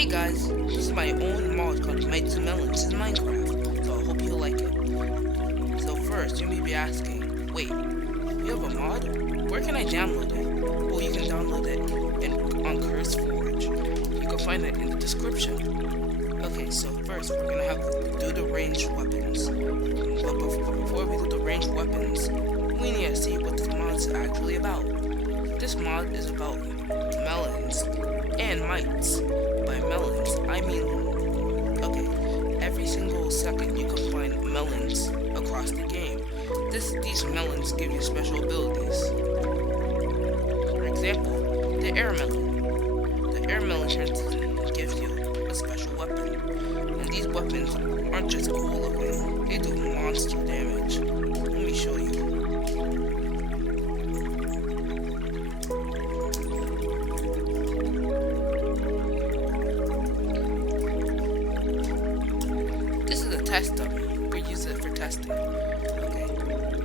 Hey guys, this is my own mod called Melons in Minecraft, so I hope you like it. So first, you may be asking, wait, you have a mod? Where can I download it? Well, you can download it on Curse Forge. You can find it in the description. Okay, so first we're gonna have to do the ranged weapons. But before we do the ranged weapons, we need to see what this mod is actually about. This mod is about melons and mites. By melons, I mean, okay, every single second you can find melons across the game. These melons give you special abilities. For example, the air melon. The air melon gives you a special weapon. And these weapons aren't just cool looking, they do monster damage. Let me show you. Test dummy. We use it for testing. Okay.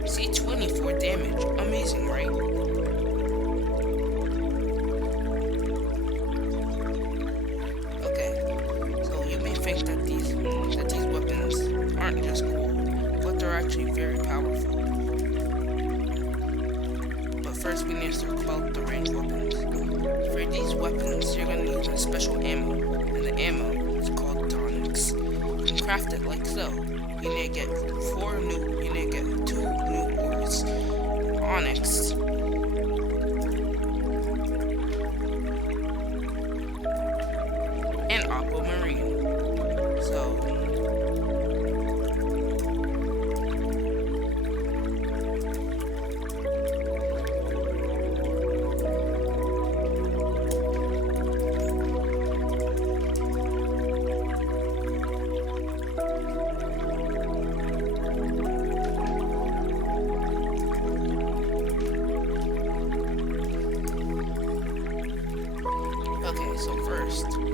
See, 24 damage. Amazing, right? Okay. So you may think that these weapons aren't just cool, but they're actually very powerful. But first we need to talk about the ranged weapons. For these weapons, you're gonna need a special ammo, and the ammo is called tonics. You can craft it like so. You need to get 2 new ores, onyx, and aquamarine. So so first, you're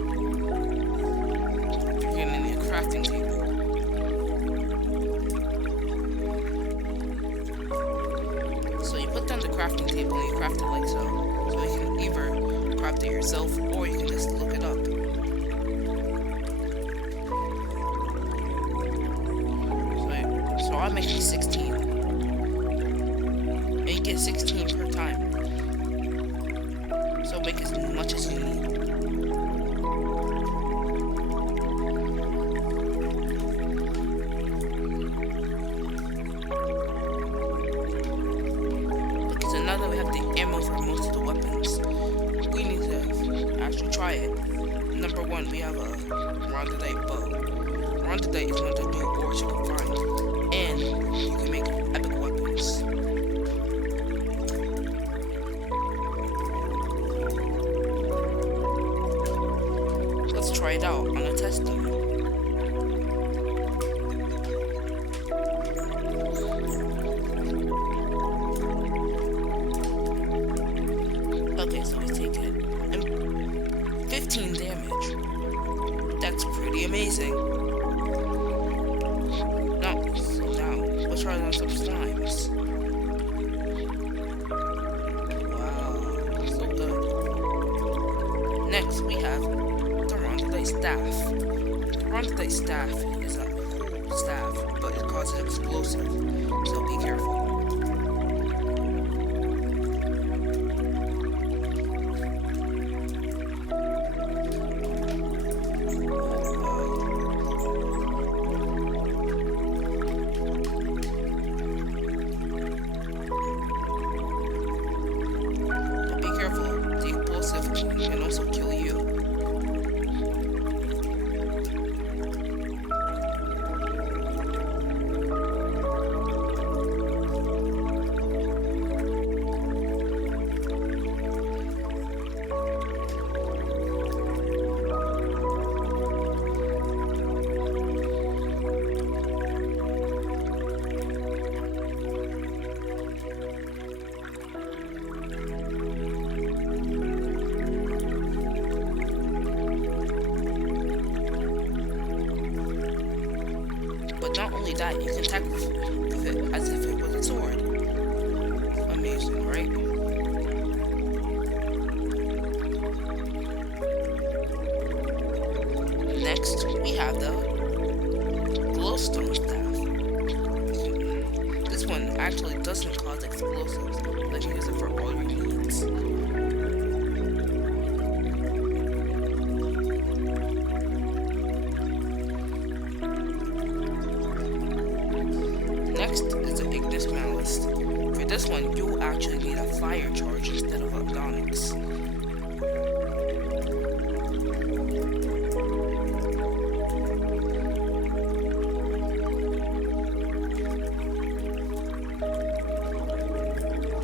gonna need a crafting table. So you put down the crafting table and you craft it like so. So you can either craft it yourself or you can just look it up. So I'm making 16. And you get 16 per time. So make as much as you need. Now that we have the ammo for most of the weapons, we need to actually try it. Number 1, we have a rondadite bow. Rondadite is one of the new ores you can find, and you can make epic weapons. Let's try it out on a test dummy. Okay, so we take it. And 15 damage. That's pretty amazing. Now, let's try on some slimes. Wow, so good. Next, we have the rondadite staff. The rondadite staff is a cool staff, but it causes explosive, so be careful. Can also kill you. But not only that, you can attack with it as if it was a sword. Amazing, right? Next, we have the glowstone staff. This one actually doesn't cause explosives, but you use it for all your needs. Next is the Ignis Malus. For this one, you will actually need a fire charge instead of a onyx.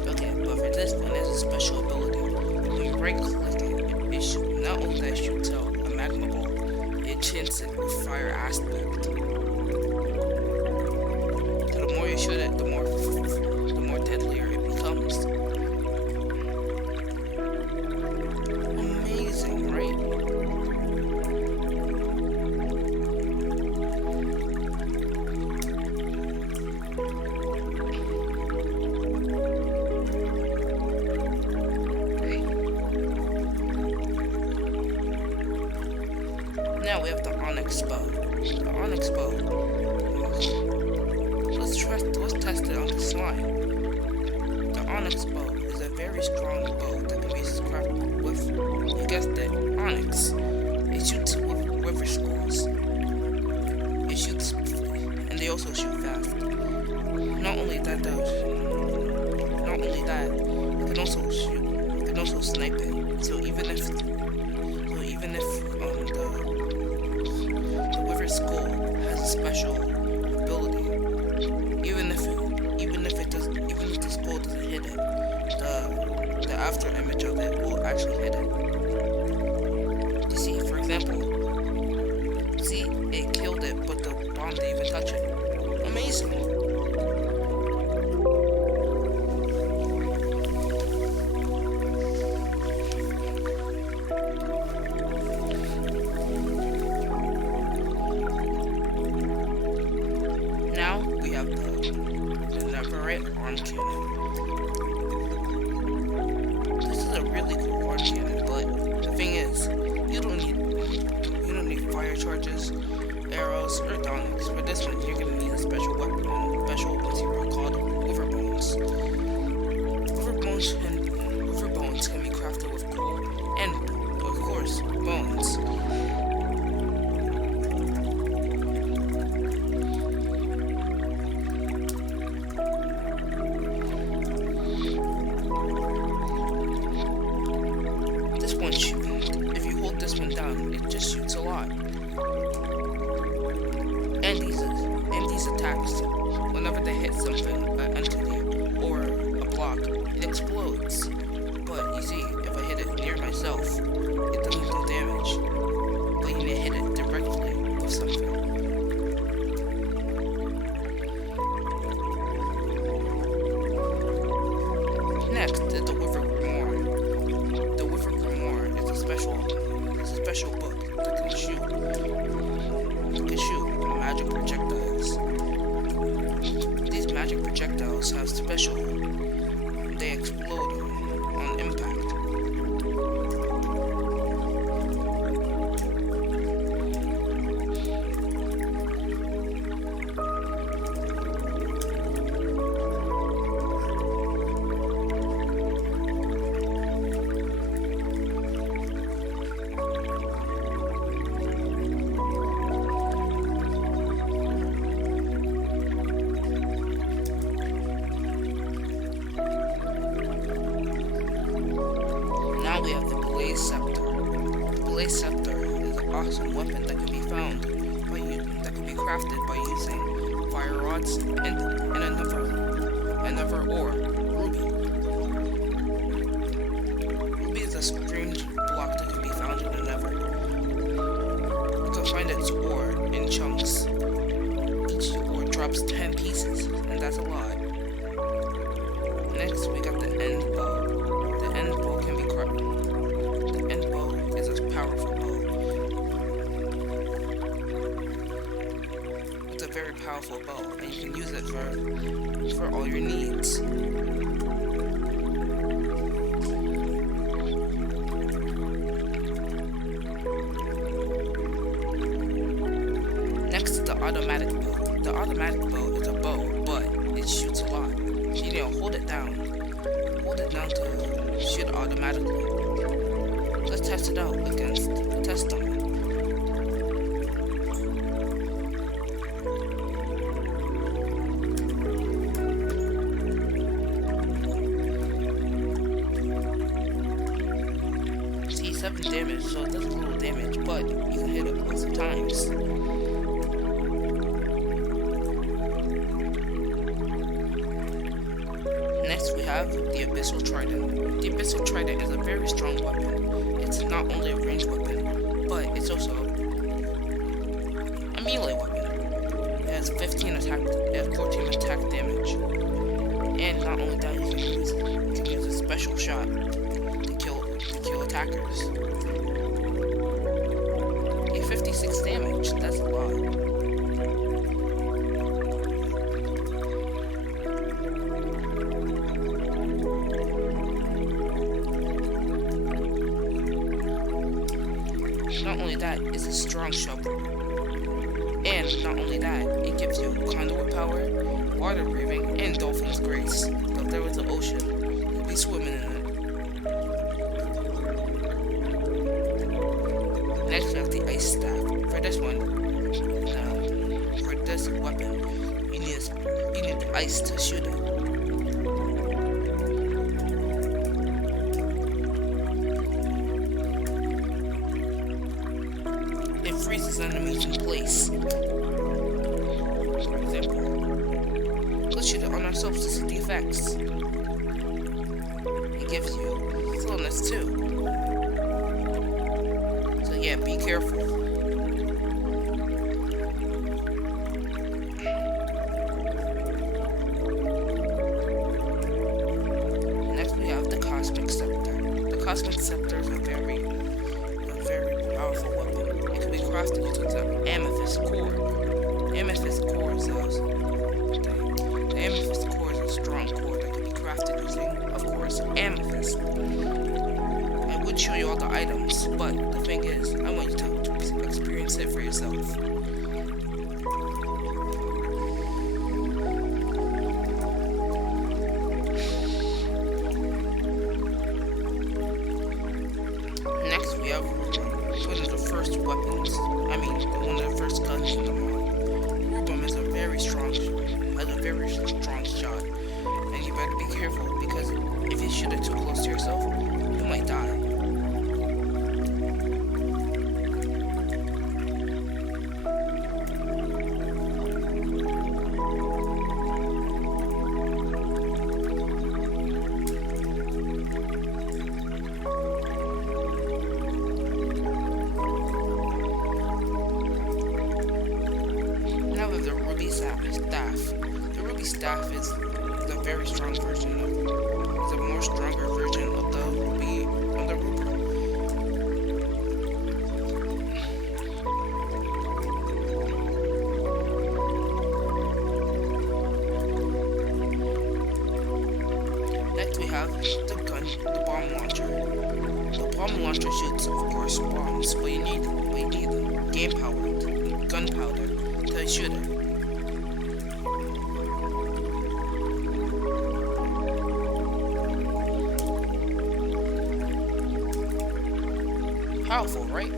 Okay, but for this one, there's a special ability. When you right click it shoots, not only that shoots out a magma ball, it changes it with fire aspect. So the more you shoot it, the more deadlier it becomes. Amazing, right? Okay. Now we have the onyx bow. The onyx bow. Let's test it on the slime. The onyx bow is a very strong bow that can be crafted with, you guessed it, onyx. It shoots with river skulls. It shoots, and they also shoot fast. Not only that, it can also shoot. It can also snipe it. So even if the river skull has a special ability. Even if the skull doesn't hit it, the after image of it will actually hit it. You see, for example, it killed it, but the bomb didn't even touch it. Amazing. Now we have the Neverite arm cannon. This is a really cool arm cannon, but the thing is, you don't need fire charges, arrows, or onyx. For this one, you're gonna need a special material called Overbones. Overbones can be crafted with coal and, of course, bones. If you hold this one down, it just shoots a lot. And these attacks, whenever they hit something, an entity, or a block, it explodes. But you see, if I hit it near myself, it doesn't do damage. But you need to hit it directly with something. Next is the Wither Grimoire. The Wither Grimoire is a special book that can shoot magic projectiles. These magic projectiles have they explode on impact. Now we have the Blaze Scepter. The Blaze Scepter is an awesome weapon that can be crafted by using fire rods and another ore, ruby. Ruby is a strange block that can be found in the nether. You can find its ore in chunks. Each ore drops 10 pieces, and that's a lot. Next, we got the end bow. The end bow can be crafted. The end bow is a powerful bow. It's a very powerful bow, and you can use it for all your needs. automatic bow. The automatic bow is a bow, but it shoots a lot. So you need to hold it down. Hold it down to shoot automatically. Let's test it out against the test dummy. See, 7 damage, so it does a little damage, but you can hit it lots of times. Next we have the Abyssal Trident. The Abyssal Trident is a very strong weapon. It's not only a ranged weapon, but it's also a melee weapon. It has 14 attack damage. And not only that, you can use a special shot to kill attackers. You 56 damage, that's a lot. Not only that, it's a strong shovel. And not only that, it gives you conduit power, water breathing, and dolphin's grace. So if there was an ocean, you'd be swimming in it. Next we have the ice staff. For this one, for this weapon, you need the ice to shoot it. It freezes enemies in place. For example, let's shoot it on ourselves to see the effects. It gives you slowness too. So yeah, be careful. Next we have the Cosmic Scepter. The Cosmic Scepter is a very powerful weapon. It can be crafted using the amethyst core. Amethyst core is the amethyst core is a strong core that can be crafted using, of course, amethyst. I would show you all the items, but the thing is, I want you to experience it for yourself. Next we have one of the first weapons. One of the first guns in the mod. Rubum is a very strong shot, and you better be careful because if you shoot it too close to yourself, you might die. Now we have the Ruby Staff. The Ruby Staff is the very strong version of the more stronger version of the Ruby Next we have the bomb launcher. The bomb launcher shoots, of course, bombs, but you need gunpowder to shoot it. Powerful, right?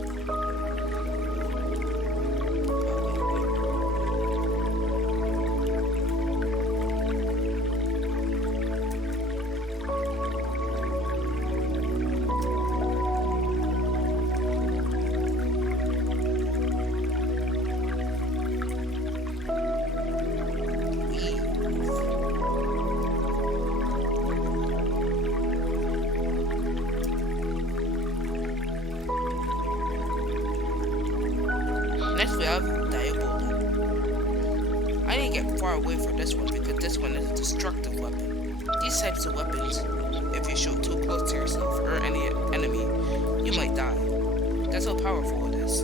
Next we have Diabolin. I need to get far away from this one because this one is a destructive weapon. These types of weapons, if you shoot too close to yourself or any enemy, you might die. That's how powerful it is.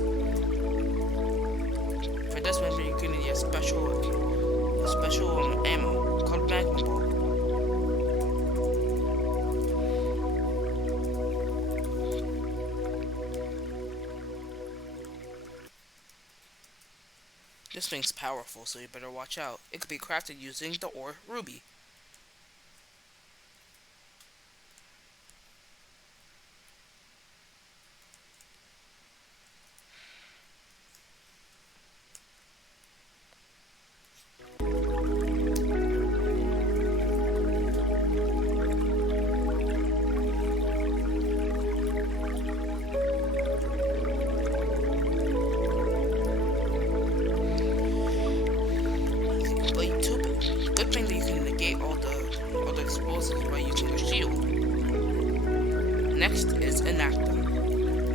For this one, you're gonna need a special ammo called Magma Ball. This thing's powerful, so you better watch out. It could be crafted using the ore ruby. But good thing that you can negate all the explosives by using a shield. Next is Enactum.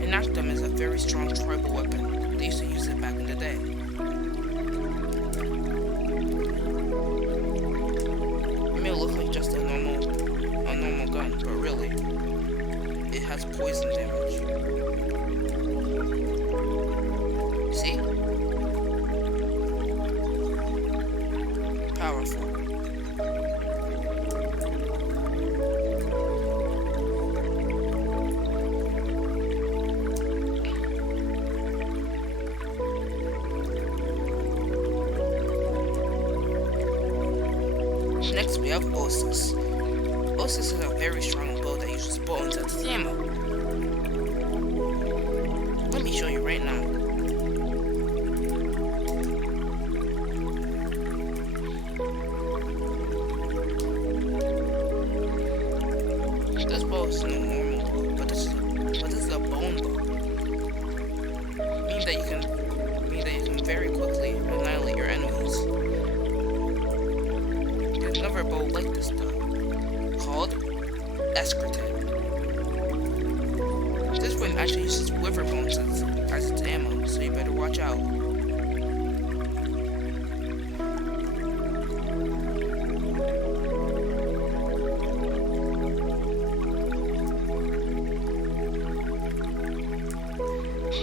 Enactum is a very strong tribal weapon. They used to use it back in the day. It may look like just a normal gun, but really, it has poison damage. See? Powerful. Next we have Osis. Osis is a very strong bow that uses bones as its ammo. Let me show you right now. This bow is no normal bow, but this is a bone bow. Meaning that you can very quickly annihilate your enemies. There's another bow like this though, called Escrated. This one actually uses wither bones as its ammo, so you better watch out.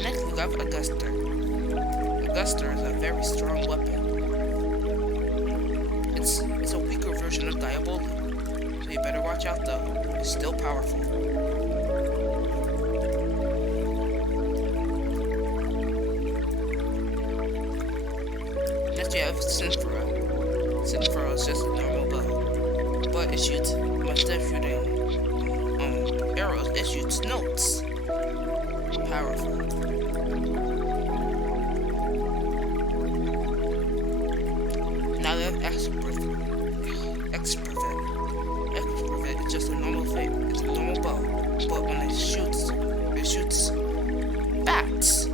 Next we have Auguster. Auguster is a very strong weapon. It's a weaker version of Diabolic, so you better watch out though. It's still powerful. Next we have Synthra. Synthra is just a normal bow, but it shoots, instead of shooting arrows, it shoots notes. Powerful. Now we have Exprivet. Exprivet is just a normal it's a normal bow, but when it shoots bats.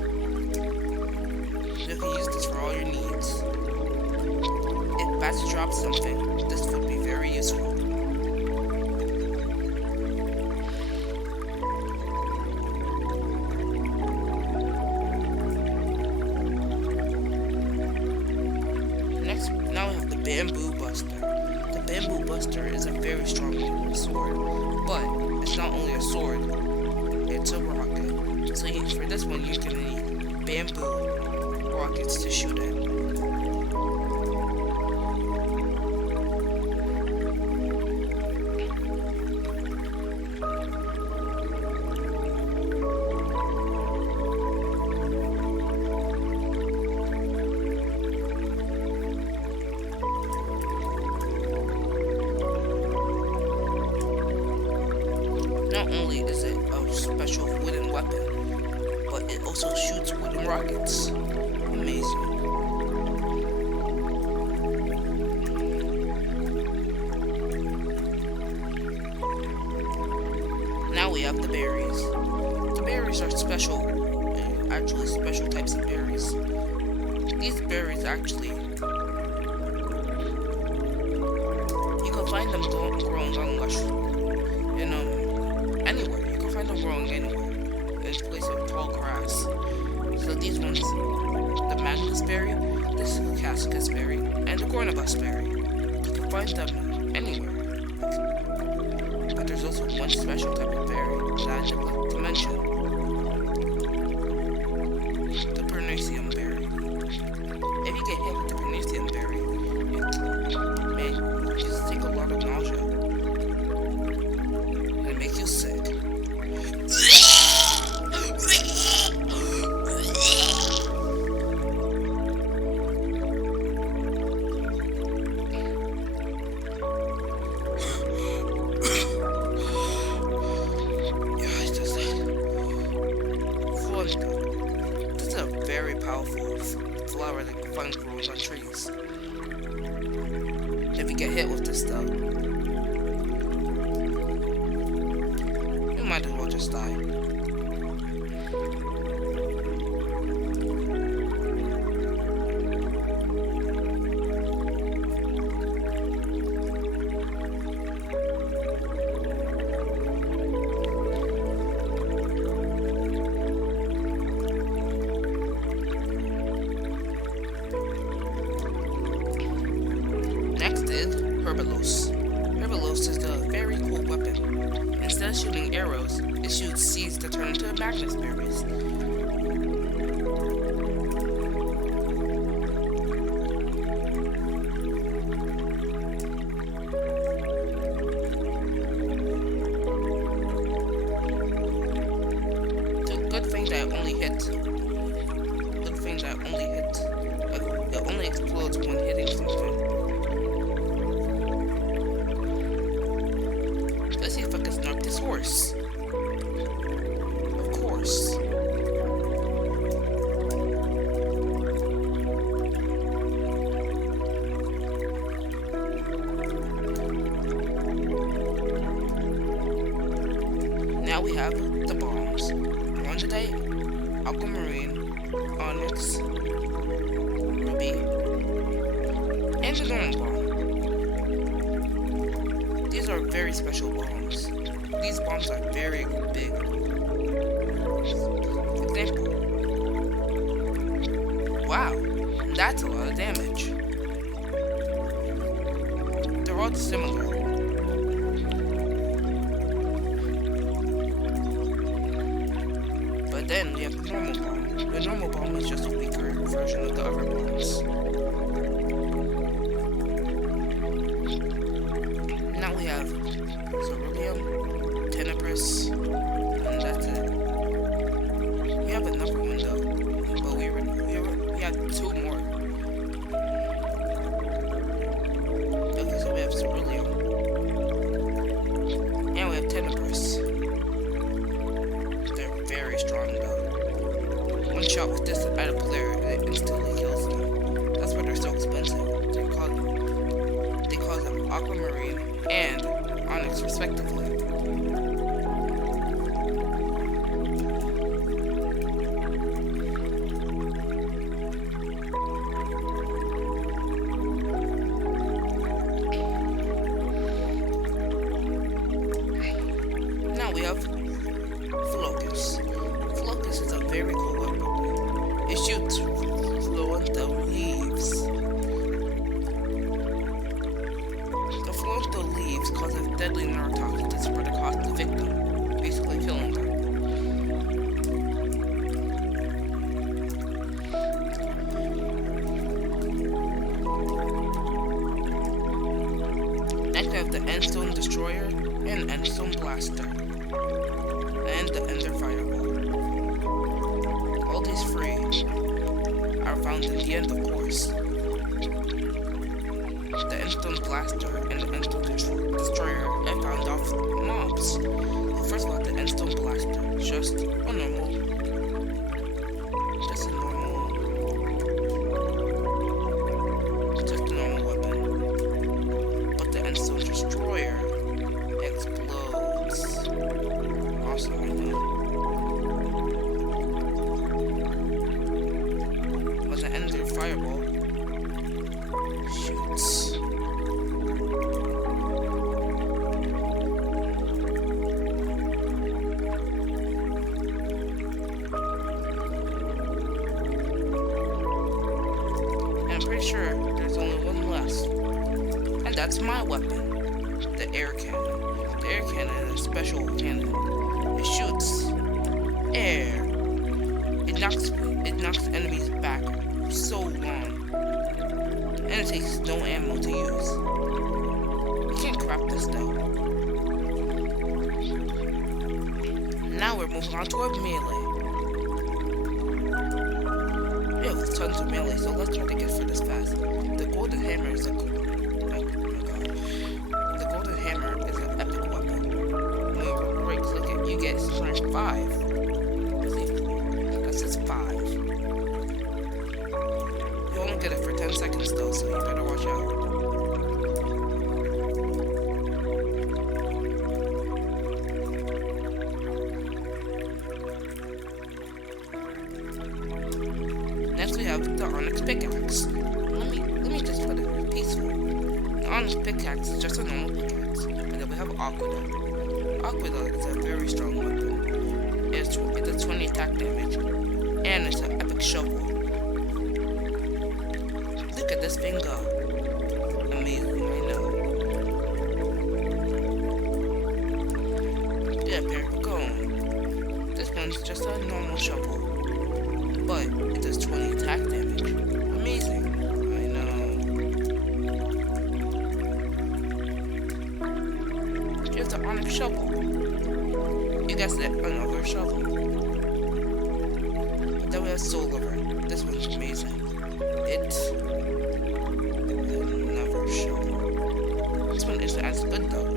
You can use this for all your needs. If bats drop something, this would be very useful. Now we have the Bamboo Buster. The Bamboo Buster is a very strong sword, but it's not only a sword, it's a rocket. So for this one, you can need bamboo rockets to shoot it. Not only is it a special wooden weapon, but it also shoots wooden rockets. Amazing. Now we have the berries. The berries are actually special types of berries. These berries actually, you can find them growing on anywhere. You can find them growing anywhere. In place of tall grass. So these ones, the Magnus berry, this is the Cascus berry, and the Cornubus berry. You can find them anywhere. But there's also one special type of berry that I neglected to mention. The Pernicium berry. If you get hit with the Pernicium berry, you just take a lot of nausea. And it makes you sick. This is a very powerful flower that finds grows on trees. If we get hit with this though, we might as well just die. Next is Herbalos. Herbalos is a very cool weapon. Instead of shooting arrows, it shoots seeds that turn into Magnus berries. The good thing that it only explodes when hitting something. Let's see if I can snap this horse. Of course. Now we have the bombs. One today, aquamarine, onyx, ruby, and the normal bomb. These are very special bombs. These bombs are very big. Example. Wow, that's a lot of damage. They're all similar. But then we have the normal bomb. The normal bomb is just a weaker version of the other bombs. Now we have ceruleum, tenebrous, and that's it. We have another one though, but we have two more. Okay, so we have ceruleum, and we have tenebrous. They're very strong though. One shot with this at a player, it instantly kills them. That's why they're so expensive. They call them aquamarine and onyx respectively. Now we have Flocus. Flocus is a very cool weapon. It shoots fluento leaves. The fluento leaves cause a deadly neurotoxin to spread across the victim, basically killing them. Next we have the Endstone Destroyer and Endstone Blaster, and the Ender Fireball. All these three are found in the end, of course. The Endstone Blaster and the Endstone Destroyer are found off mobs. First of all, the Endstone Blaster, just a normal weapon. But the Endstone Destroyer explodes. Awesome, I know. But the Ender Fireball shoots. And I'm pretty sure there's only one less. And that's my weapon, the air cannon. The air cannon is a special cannon. It shoots air. It knocks enemies back so long. And it takes no ammo to use. You can't craft this though. Now we're moving on to our melee. We have tons of melee, so let's try to get through this fast. The golden hammer is an epic weapon. When you right click it, you get strength 5. See, that's its 5. You only get it for 10 seconds though, so you better watch out. Next we have the Onyx Pickaxe. Let me just put it peaceful. The Onyx Pickaxe is just a normal pickaxe. And then we have Aqueduct. Aqueduct is a very strong weapon. It does 20 attack damage. And it's an epic shovel. Look at this thing go. Amazing, I know. Yeah, there we go. This one's just a normal shovel. But it does 20 attack damage. Amazing. I know. Here's the Onyx shovel. You guessed it, another shovel. But then we have Soul Lover. This one's amazing. It's another shovel. This one isn't as good though.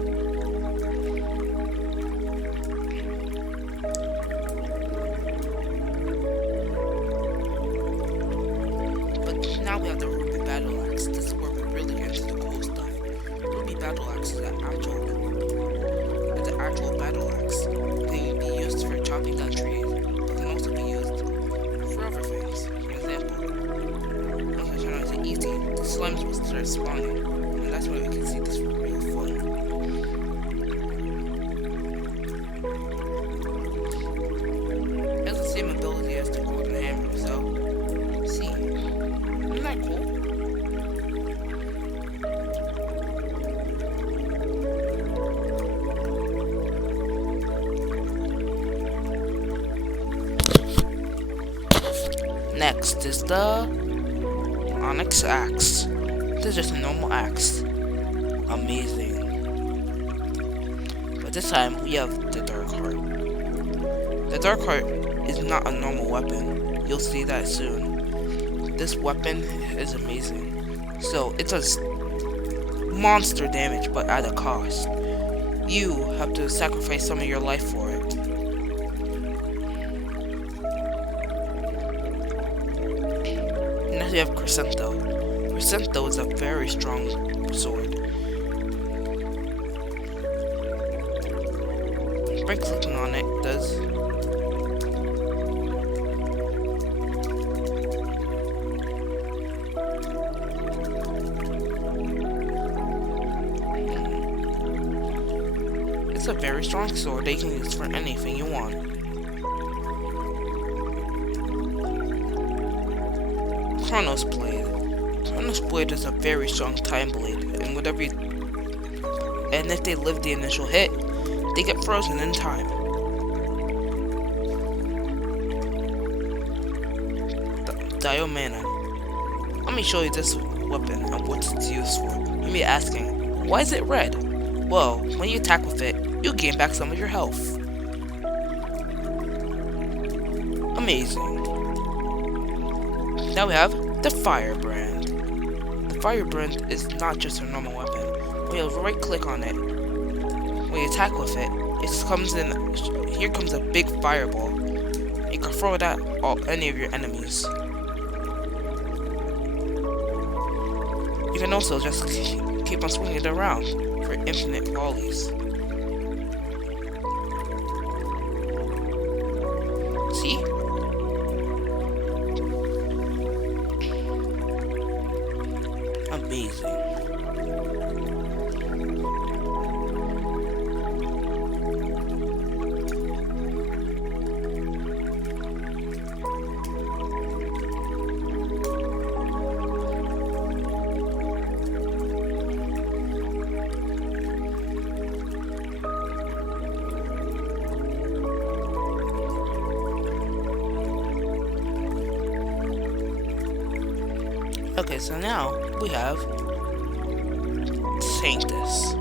Now we have the Ruby Battle Axe. This is where we really get into the cool stuff. Ruby Battle Axe is an actual battle axe. It can be used for chopping down trees, but can also be used for other things. For example, once I turn on to easy, the slimes will start spawning, and that's why we can see this real fun. It has the same ability as the Golden Hammer, so see. Isn't that cool? Next is the Onyx Axe. This is just a normal axe. Amazing. But this time we have the Dark Heart. The Dark Heart is not a normal weapon. You'll see that soon. This weapon is amazing. So it does monster damage, but at a cost. You have to sacrifice some of your life for it. Next we have Crescento. Crescento is a very strong sword. By clicking on it, does It's a very strong sword that you can use for anything you want. Chronos Blade. Chronos Blade is a very strong time blade, and if they live the initial hit, they get frozen in time. Diomana. Let me show you this weapon and what it's used for. You may be asking, why is it red? Well, when you attack with it, you gain back some of your health. Amazing. Now we have the Firebrand. The Firebrand is not just a normal weapon. When you right click on it, when you attack with it, here comes a big fireball. You can throw it at any of your enemies. You can also just keep on swinging it around for infinite volleys. See? Amazing. Okay, so now we have Sanctus.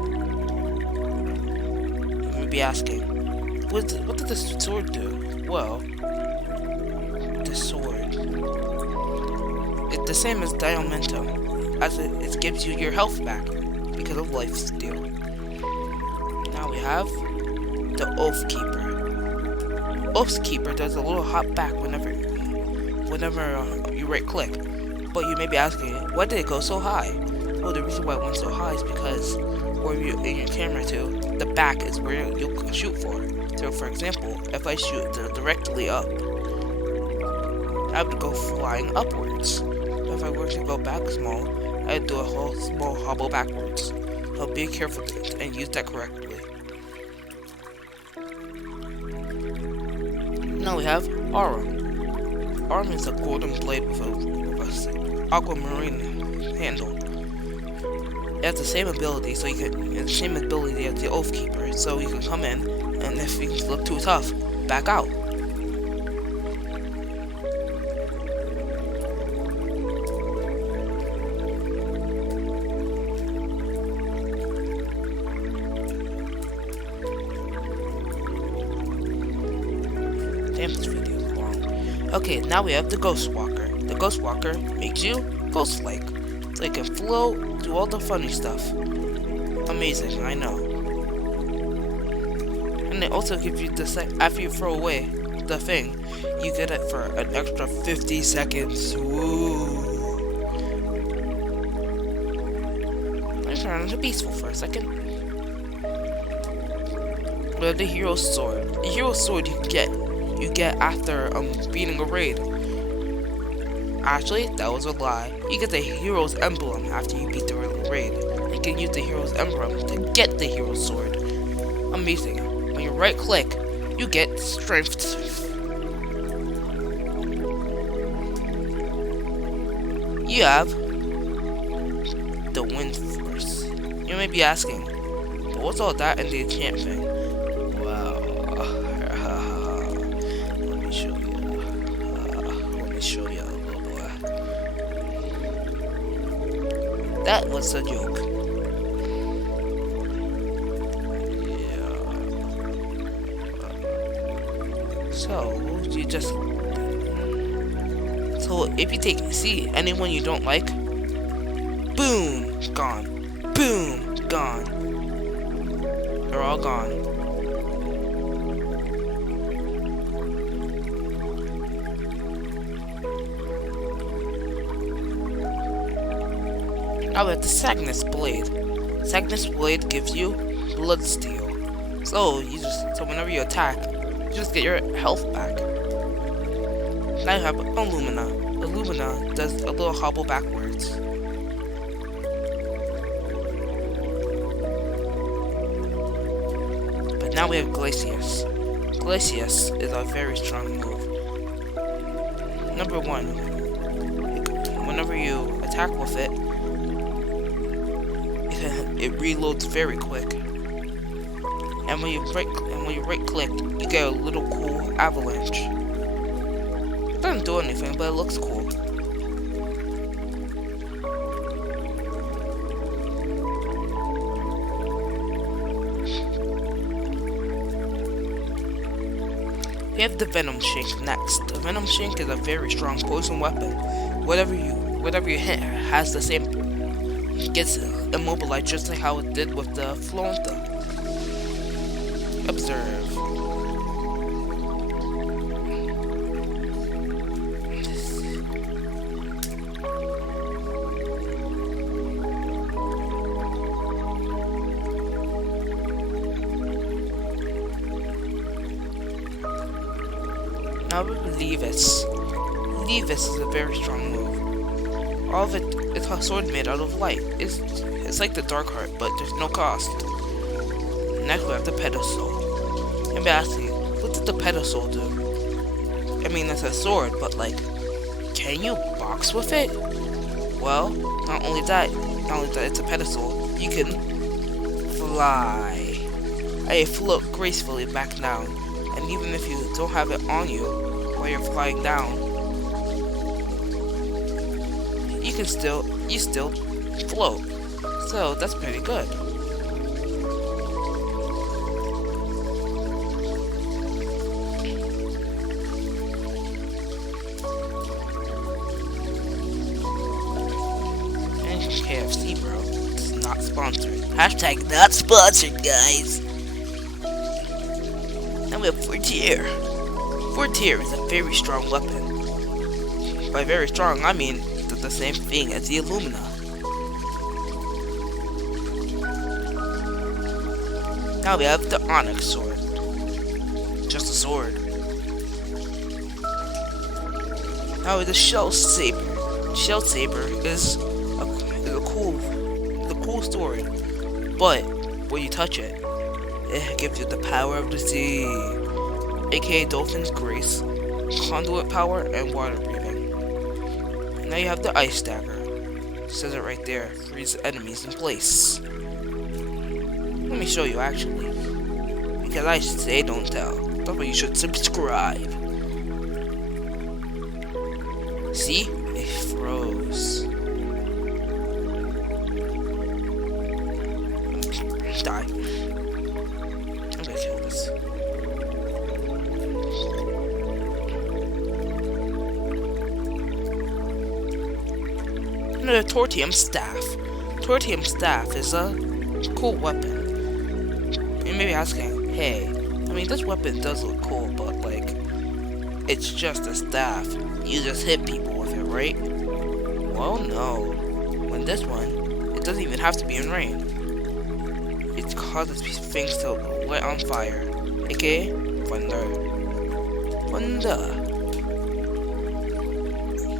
You may be asking, what did this sword do? Well, this sword, it's the same as Diamento, as it gives you your health back because of life steal. Now we have the Oath Keeper. Oath Keeper does a little hop back whenever whenever you right click. But you may be asking, why did it go so high? Well, the reason why it went so high is because where you in your camera to, the back is where you'll shoot for. So for example, if I shoot directly up, I would go flying upwards. But if I were to go back small, I'd do a whole small hobble backwards. So be careful and use that correctly. Now we have Arm. Arm is a golden blade with a aquamarine handle. It has the same ability, as the Oath Keeper, so you can come in, and if things look too tough, back out. Damn, this video is long. Okay, now we have the Ghost Walker. The Ghost Walker makes you ghost-like, so you can float, do all the funny stuff. Amazing, I know. And they also give you after you throw away the thing, you get it for an extra 50 seconds. Woo! Let's turn into peaceful for a second. We have the Hero's Sword. The Hero's Sword you get after beating a raid. Actually, that was a lie. You get the Hero's Emblem after you beat the raid. You can use the Hero's Emblem to get the Hero's Sword. Amazing. When you right click, you get Strength. You have the Wind Force. You may be asking, but what's all that and the enchant thing? Wow. Let me show you. That was a joke. Yeah. So if you see anyone you don't like, boom, gone. Boom, gone. They're all gone. Now we have the Sagnus Blade. Sagnus Blade gives you Blood Steal. So whenever you attack, you just get your health back. Now you have Illumina. Illumina does a little hobble backwards. But now we have Glacius. Glacius is a very strong move. Number 1, whenever you attack with it, it reloads very quick. And when you right click, you get a little cool avalanche. It doesn't do anything, but it looks cool. We have the Venom Shank next. The Venom Shank is a very strong poison weapon. Whatever you hit has the same, gets immobilized just like how it did with the Flontha. Observe. Now we have Levis. Levis is a very strong move. All of it's a sword made out of light. It's like the Dark Heart, but there's no cost. Next we have the Pedestal. Maybe asking, what did the Pedestal do? I mean, it's a sword, but like, can you box with it? Well, not only that, it's a pedestal. You can fly. I float gracefully back down, and even if you don't have it on you while you're flying down, you still float. So that's pretty good. KFC, bro. It's not sponsored. Hashtag not sponsored, guys. Now we have Fortier. Fortier is a very strong weapon. By very strong, I mean the same thing as the Illumina. Now we have the Onyx Sword. Just a sword. Now the Shell Saber. Shell Saber is a cool sword, but when you touch it, it gives you the power of the sea, aka Dolphin's Grace, conduit power, and water breathing. And now you have the Ice Dagger. It says it right there. Freeze enemies in place. Let me show you actually, because I say don't tell. That's why you should subscribe. See? It froze. Die. I'm gonna kill this. Another Tortium Staff. Tortium Staff is a cool weapon. You may be asking, hey, I mean this weapon does look cool, but like, it's just a staff. You just hit people with it, right? Well, no. When this one, it doesn't even have to be in rain. It causes things to light on fire, aka thunder. Thunder.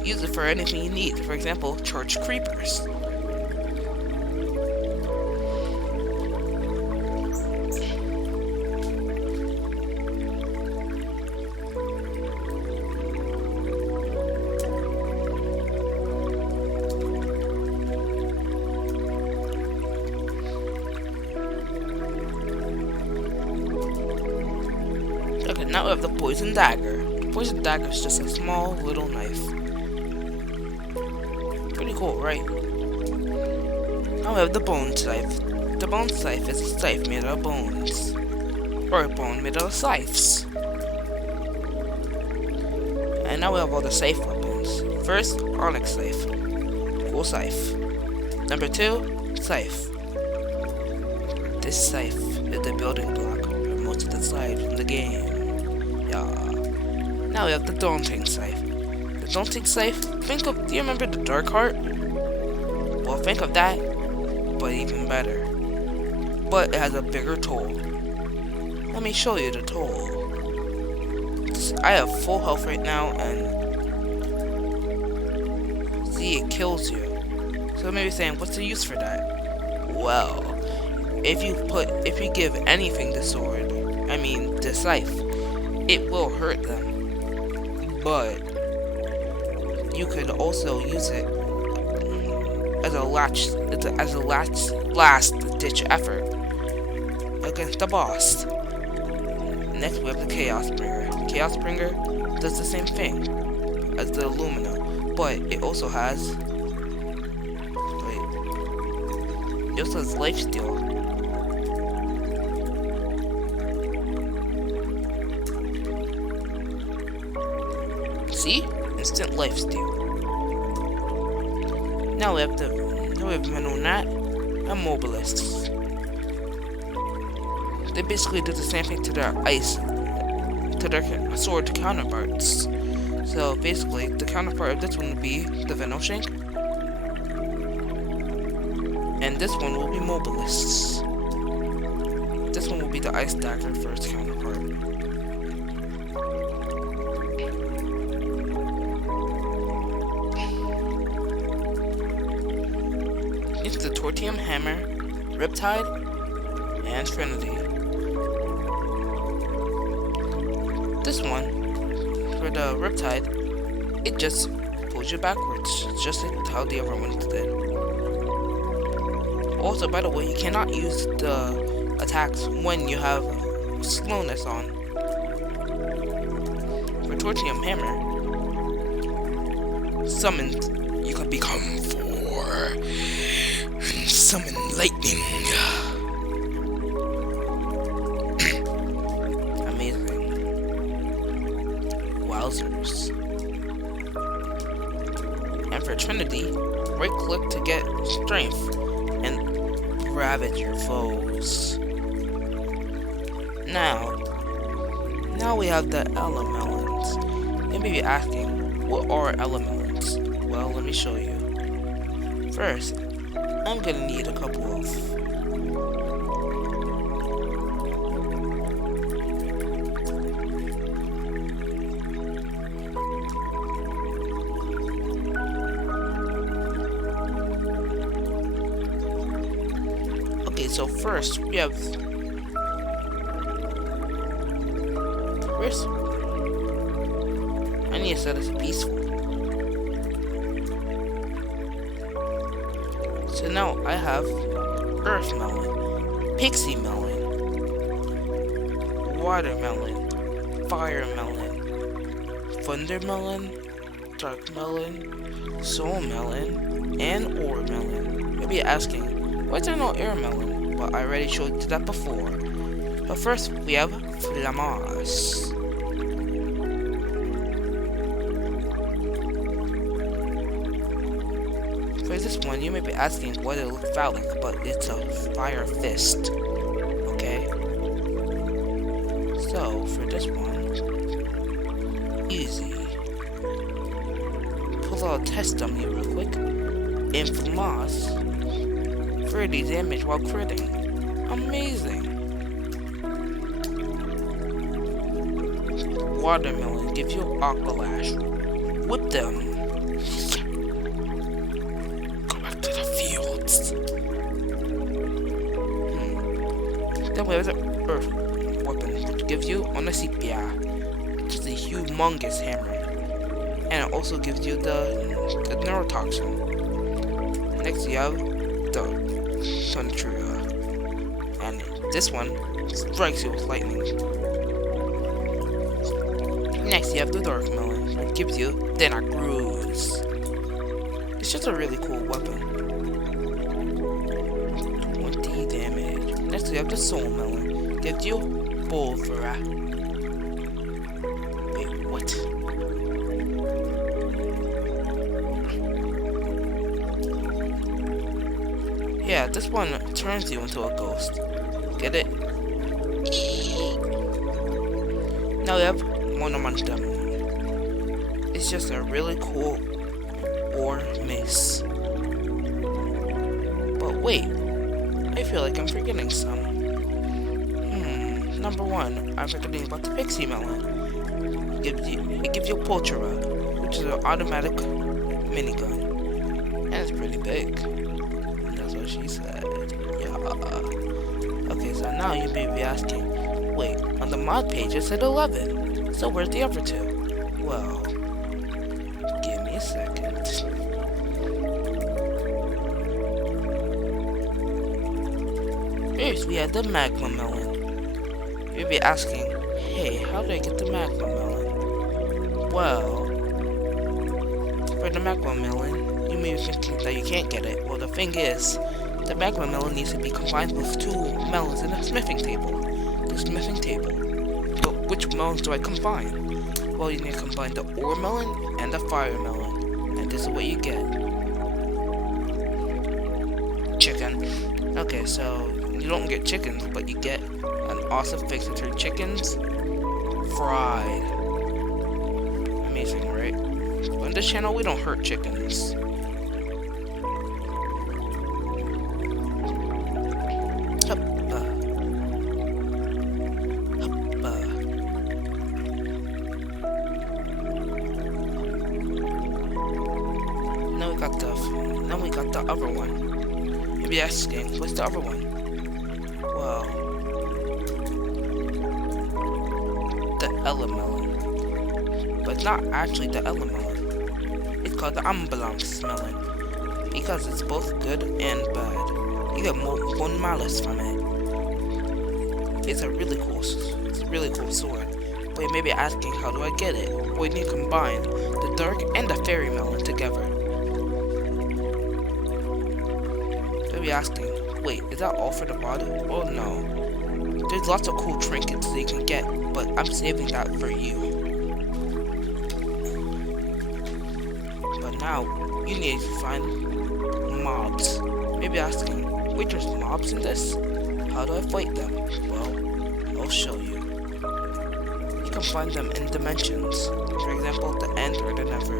Use it for anything you need. For example, charge creepers. Okay, now we have the Poison Dagger. The Poison Dagger is just a small little knife. Pretty cool, right? Now we have the Bone Scythe. The Bone Scythe is a scythe made out of bones. Or a bone made out of scythes. And now we have all the scythe weapons. First, Onyx Scythe. Cool scythe. Number 2, Scythe. This scythe is the building block for most of the scythes in the game. Yeah. Now we have the Daunting Scythe. The Daunting Scythe, do you remember the Dark Heart? Well, think of that, but even better. But it has a bigger toll. Let me show you the toll. I have full health right now, and see, it kills you. So maybe saying, what's the use for that? Well, if you give anything the sword, I mean the scythe, it will hurt them. But you could also use it as a last ditch effort against the boss. Next we have the Chaos Bringer. Chaos Bringer does the same thing as the Illumina, but it also has lifesteal. See? Instant lifesteal. Now we have Melons and Mobilists. They basically do the same thing to their sword counterparts. So basically, the counterpart of this one would be the Venoshank, and this one will be Mobilists. This one will be the Ice Dagger for its counterpart. It's the Tortium Hammer, Riptide, and Trinity. This one, for the Riptide, it just pulls you backwards, just like how the other ones did. Also, by the way, you cannot use the attacks when you have slowness on. For Tortium Hammer, summoned, you can become 4 and summon lightning. Amazing. Wowzers. And for Trinity, right click to get strength and ravage your foes. Now we have the Melons. You may be asking, what are elements? Well, let me show you. First, I'm gonna need a couple of okay, so first we have first I need to set this peaceful. So now I have Earth Melon, Pixie Melon, Watermelon, Fire Melon, Thunder Melon, Dark Melon, Soul Melon, and Ore Melon. You'll be asking, why is there no Air Melon? Well, I already showed you that before. But first, we have Flamas. For this one, you may be asking what it looks like, but it's a fire fist. Okay? So, for this one, easy. Pull out a test dummy real quick. And Flamas, 30 damage while critting. Amazing. Watermelon gives you Aqua Lash. Whip them. Then we have the Earth weapon, which gives you Onosipia, which is a humongous hammer. And it also gives you the neurotoxin. Next you have the Suntria. And this one strikes you with lightning. Next you have the Dark Melon, which gives you Denacruz. It's just a really cool weapon. 20 damage. Next we have the Soul Melon. Gives you Bolvera. Wait, what? Yeah, this one turns you into a ghost. Get it? Now we have Monumentum. It's just a really cool ore miss. But wait, I feel like I'm forgetting some. Number one, I'm forgetting about the Pixie Melon. It gives you Pulchera, which is an automatic minigun. And it's pretty big. That's what she said. Yeah. Okay, so now you may be asking, wait, on the mod page it said 11. So where's the other two? Well, give me a second. First, we have the Magma Melon. You'll be asking, hey, how did I get the Magma Melon? Well, for the Magma Melon, you may be thinking that you can't get it. Well, the thing is, the Magma Melon needs to be combined with 2 melons in a smithing table. The smithing table. But which melons do I combine? Well, you need to combine the Ore Melon and the Fire Melon. And this is what you get. Chicken. Okay, so you don't get chickens, but you get an awesome fix to turn chickens fried. Amazing, right? On this channel, we don't hurt chickens. Now we got the other one. You'll be asking, what's the other one? Well, the Elemelon. But it's not actually the Elemelon. It's called the Ambulance Melon. Because it's both good and bad. You get more malice from it. It's a really cool sword. But you may be asking, how do I get it? Well, you need to combine the Dark and the Fairy Melon together. Be asking, wait, is that all for the mod? Oh no. There's lots of cool trinkets that you can get, but I'm saving that for you. But now, you need to find mobs. Maybe asking, wait, there's mobs in this? How do I fight them? Well, I'll show you. You can find them in dimensions. For example, the end or the never.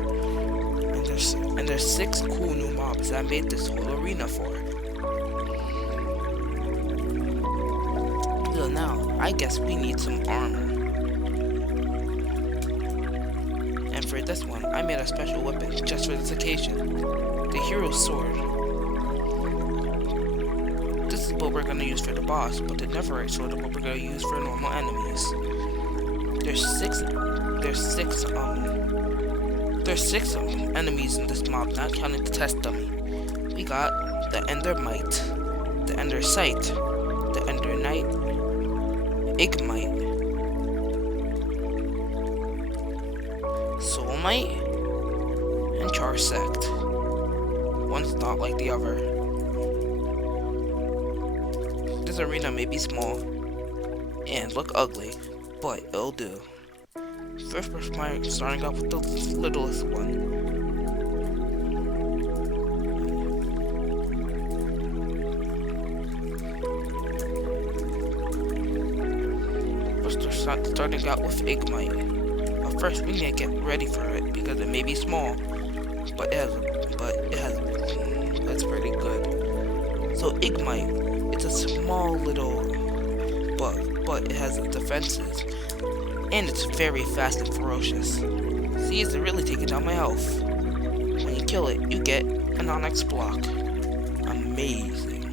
And there's 6 cool new mobs that I made this whole arena for. So now, I guess we need some armor. And for this one, I made a special weapon just for this occasion. The Hero's Sword. This is what we're going to use for the boss, but the Netherite Sword is what we're going to use for normal enemies. There's six enemies in this mob, not counting the test dummy. We got the Ender Mite, the Ender Sight, the Ender Knight, Igmite, Soulmite, and Charsect. One's not like the other. This arena may be small and look ugly, but it'll do. First, we're starting off with the littlest one. First, we're starting out with Igmite. But first, we need to get ready for it because it may be small, but it's pretty good. So Igmite, it's a small little bug, but it has defenses. And it's very fast and ferocious. See, it's really taking down my health. When you kill it, you get an onyx block. Amazing.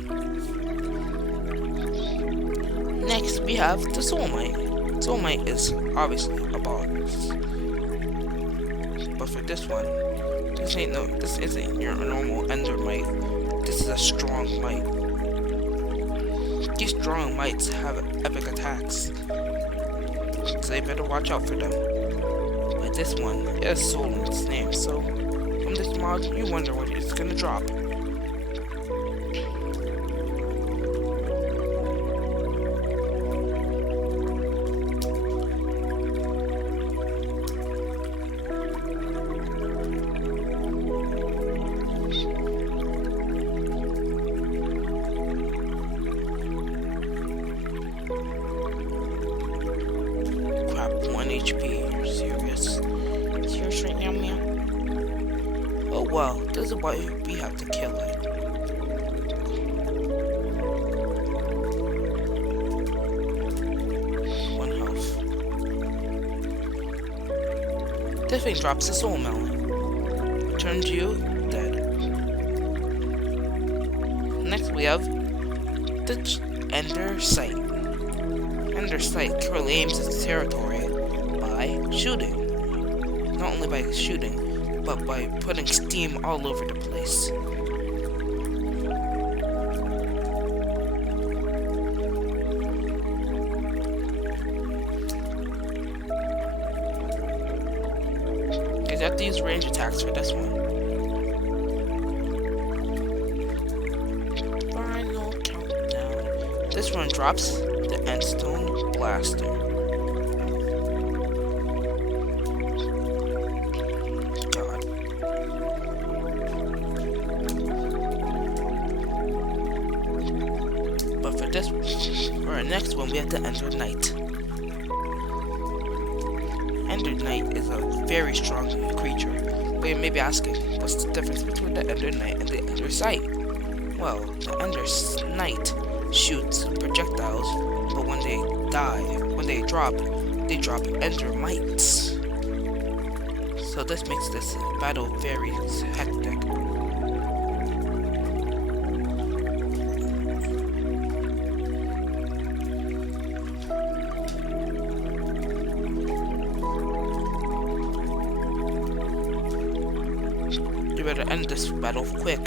Next, we have the Soulmite. Soulmite is obviously a boss. But for this one, this isn't your normal Endermite. This is a strong mite. These strong mites have epic attacks, so you better watch out for them. But this one, it has soul in its name, so from this mod, you wonder what it's gonna drop. HP. You're serious? Serious right now, man? Oh well, this is why we have to kill it. One health. This thing drops a soul melon. Turns you dead. Next we have the Ender Sight. Ender Sight currently aims its territory by shooting. Not only by shooting, but by putting steam all over the place. Because you have to use range attacks for this one. Final countdown. This one drops the Endstone Blaster. For our next one, we have the Ender Knight. Ender Knight is a very strong creature. But you may be asking, what's the difference between the Ender Knight and the Ender Sight? Well, the Ender Knight shoots projectiles, but when they drop Ender Mites. So this makes this battle very hectic. You better end this battle quick.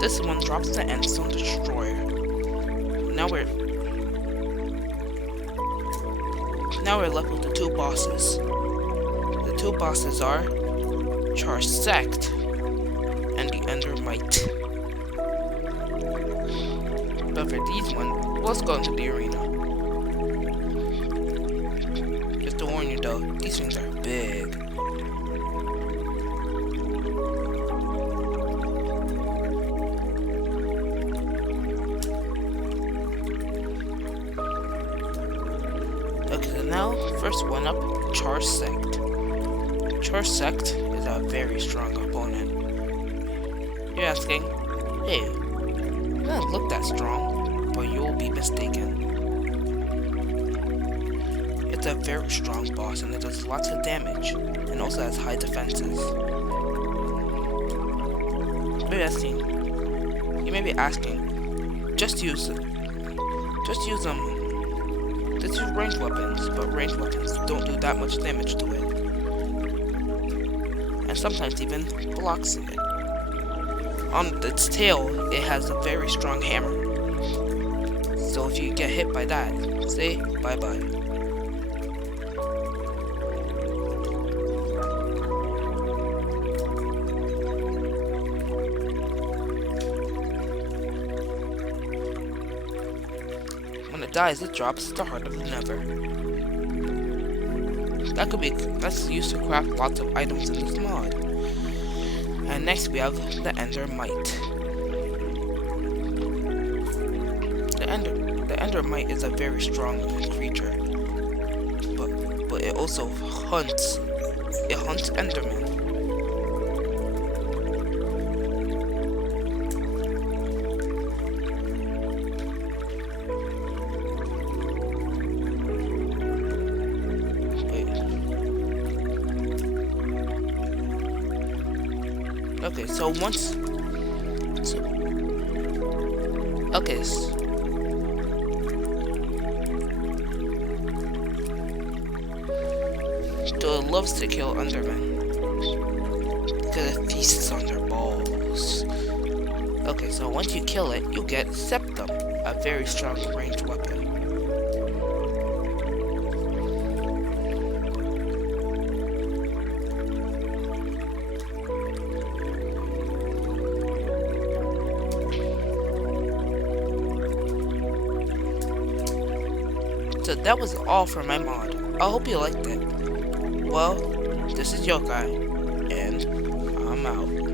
This one drops the Endstone Destroyer. Now we're left with the two bosses. The two bosses are Charsect and the Ender Mite. But for these ones, let's go into the arena. Just to warn you though, these things are big. First one up, Char Sect. Char Sect is a very strong opponent. You're asking, hey, it doesn't look that strong, but you'll be mistaken. It's a very strong boss and it does lots of damage, and also has high defenses. You may be asking, just use ranged weapons, but ranged weapons don't do that much damage to it. And sometimes even blocks it. On its tail, it has a very strong hammer. So if you get hit by that, say bye-bye. When it dies, it drops the heart of the Nether. That's used to craft lots of items in this mod. And next we have the Ender Mite. The Ender Mite is a very strong creature, but it also hunts. It hunts Endermen. Okay, so it loves to kill Endermen because it feasts on their balls. Okay, so once you kill it, you get Septum, a very strong ranged weapon. So that was all for my mod. I hope you liked it. Well, this is Yokai, and I'm out.